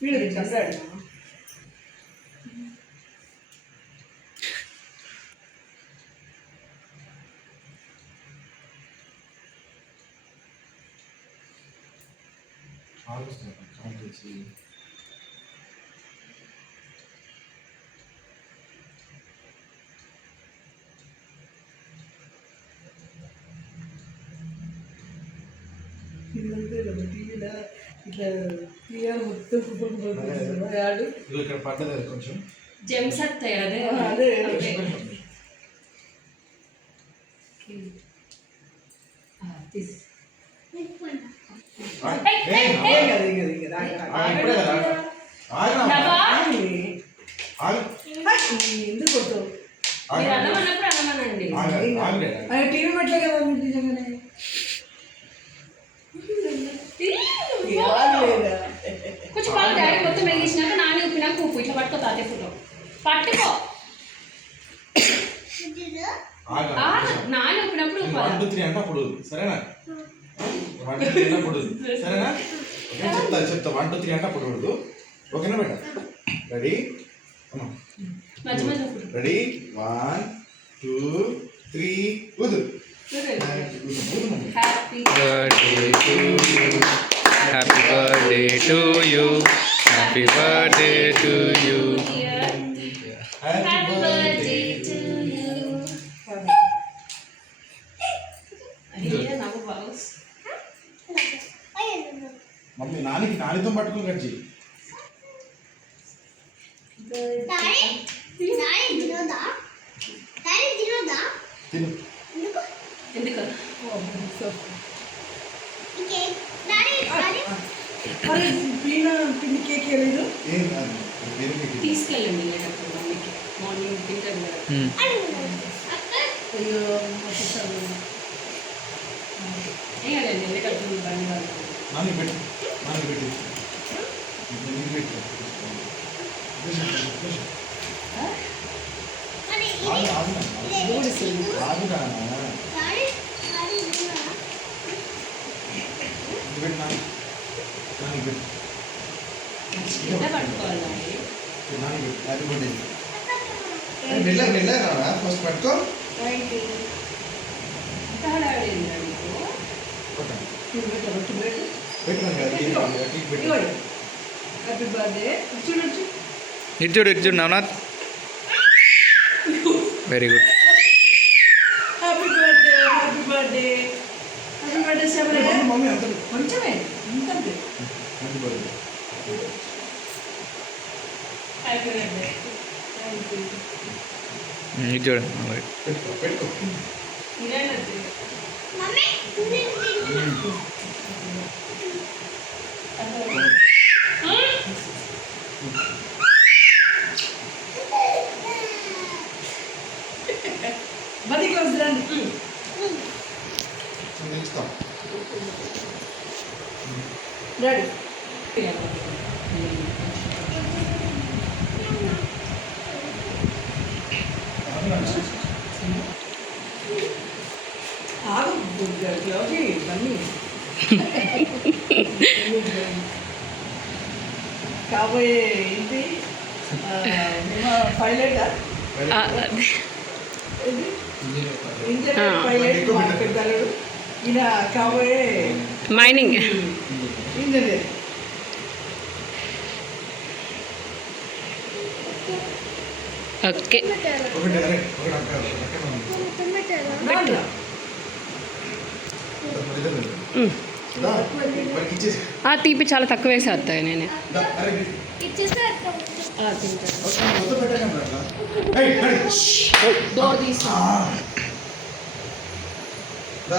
వీడు చంద్రాడు టీవీలో ఇట్లా తీయాలి మొత్తం ఆడు ఇక్కడ పడ్డది కొంచెం జెమ్స్ వస్తాయి అదే అదే ఎందుకు కొట్టావు టీవీ పెట్టలే కదా నిజంగానే కొంచెం బాగా డాడీ మొత్తం వేసినాక నాని ఉప్పినాక ఉప్పు ఇట్లా పట్టుకో తాతే ఫోటో పట్టుకో నాని ఉప్పినప్పుడు ఉప్పు 1 2 3 అంటే అప్పుడు సరేనా 1 2 3 అంటే అప్పుడు సరేనా చెప్తా 1 2 3 అంటే అప్పుడు ఉడదు ఓకేనా బేటా రెడీ మధ్య మధ్య రెడీ 1 2 3 ఉదు happy birthday to you Happy birthday to you. Happy birthday to you. అయ్యే నాకు బాస్ మమ్మీ నానితో పట్టుకుని కట్ చేయి తిను ఎందుకు అరే పిండి కేక్ లేదు ఏం కాదు తీసుకెళ్ళండి మమ్మీకి మార్నింగ్ తింటారు కదా అయ్యో ఏం కదండి ఎందుకంటే బండి వాళ్ళు నాని పెట్టు నీకు పెట్టు ఆగురా పట్టుకోవాలి హ్యాపీ బర్త్డే వెళ్ళారా ఫస్ట్ పట్టుకో హ్యాపీ బర్త్డే చూడొచ్చు ఇటు చూడు Navanath very good happy birthday happy birthday happy birthday Sabari mummy అంత కొంచెమే ఇంతంతే హ్యాపీ బర్త్డే హ్యాపీ బర్త్డే ఇటు చూడు పెట్టుకో బడి క్లాస్ రండి ఇస్తాం డాడీ ఆగు క్లౌజీ బన్నీ కాబోయే ఏంటి పైలటా ఇంజనీర్ పైలట్ పెద్దలు ఈయన కాబోయే మైనింగ్ ఇంజనీర్ ఓకే తీపి చాలా తక్కువ వేసేస్తాయి నేను దా